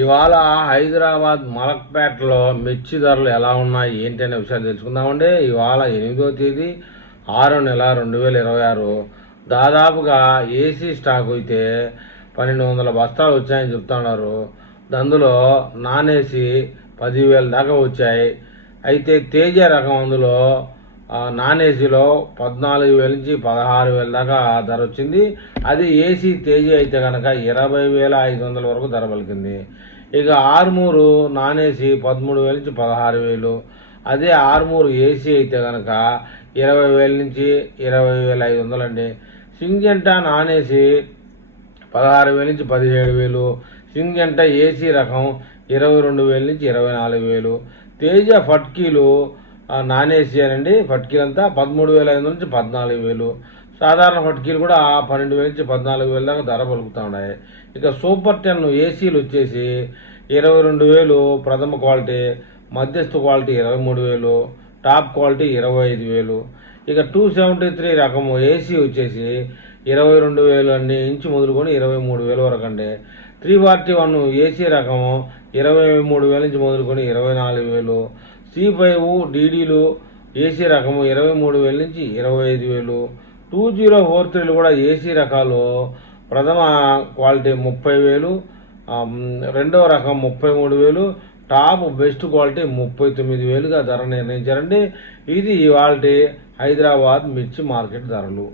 ఇవాళ హైదరాబాద్ మలక్పేటలో మిర్చి ధరలు ఎలా ఉన్నాయి ఏంటి అనే విషయాలు తెలుసుకుందామండి. ఇవాళ 8వ తేదీ 6వ నెల 2026. దాదాపుగా ఏసీ స్టాక్ అయితే 1200 బస్తాలు వచ్చాయని చెప్తున్నారు. అందులో నాన్ ఏసీ 10,000 దాకా వచ్చాయి. అయితే తేజ రకం అందులో నాన్ ఏసీలో 14,000 నుంచి 16,000 దాకా ధర వచ్చింది. అది ఏసీ తేజీ అయితే కనుక 20,500 వరకు ధర పలికింది. ఇక ఆర్మూరు నాన్ ఏసీ 13,000 నుంచి 16,000. అదే ఆర్మూరు ఏసీ అయితే కనుక 20,000 నుంచి 20,500 అండి. సింజంటా నాన్ ఏసీ 16,000 నుంచి 17,000. సింజంటా ఏసీ రకం 22,000 నుంచి 24,000. తేజ ఫట్కీలు నాన్ ఏసీ అనండి. ఫట్కీలు అంతా 13,500 నుంచి 14,000. సాధారణ ఫట్కీలు కూడా 12,000 నుంచి 14,000 దాకా ధర పలుకుతూ ఉన్నాయి. ఇక సూపర్ 10 ఏసీలు వచ్చేసి 22,000 ప్రథమ క్వాలిటీ, మధ్యస్థ క్వాలిటీ 23,000, టాప్ క్వాలిటీ 25,000. ఇక 273 రకము ఏసీ వచ్చేసి 22,000 అండి ఇంచు మొదలుకొని 23,000 వరకు అండి. 341 ఏసీ రకము 23,000 నుంచి మొదలుకొని 24,000. C5 డీడీలు ఏసీ రకము 23,000 నుంచి 25,000. 2043 కూడా ఏసీ రకాలు ప్రథమ క్వాలిటీ 30,000, రెండవ రకం 33,000, టాప్ బెస్ట్ క్వాలిటీ 39,000గా ధర నిర్ణయించారండి. ఇది ఇవాళ హైదరాబాద్ మిర్చి మార్కెట్ ధరలు.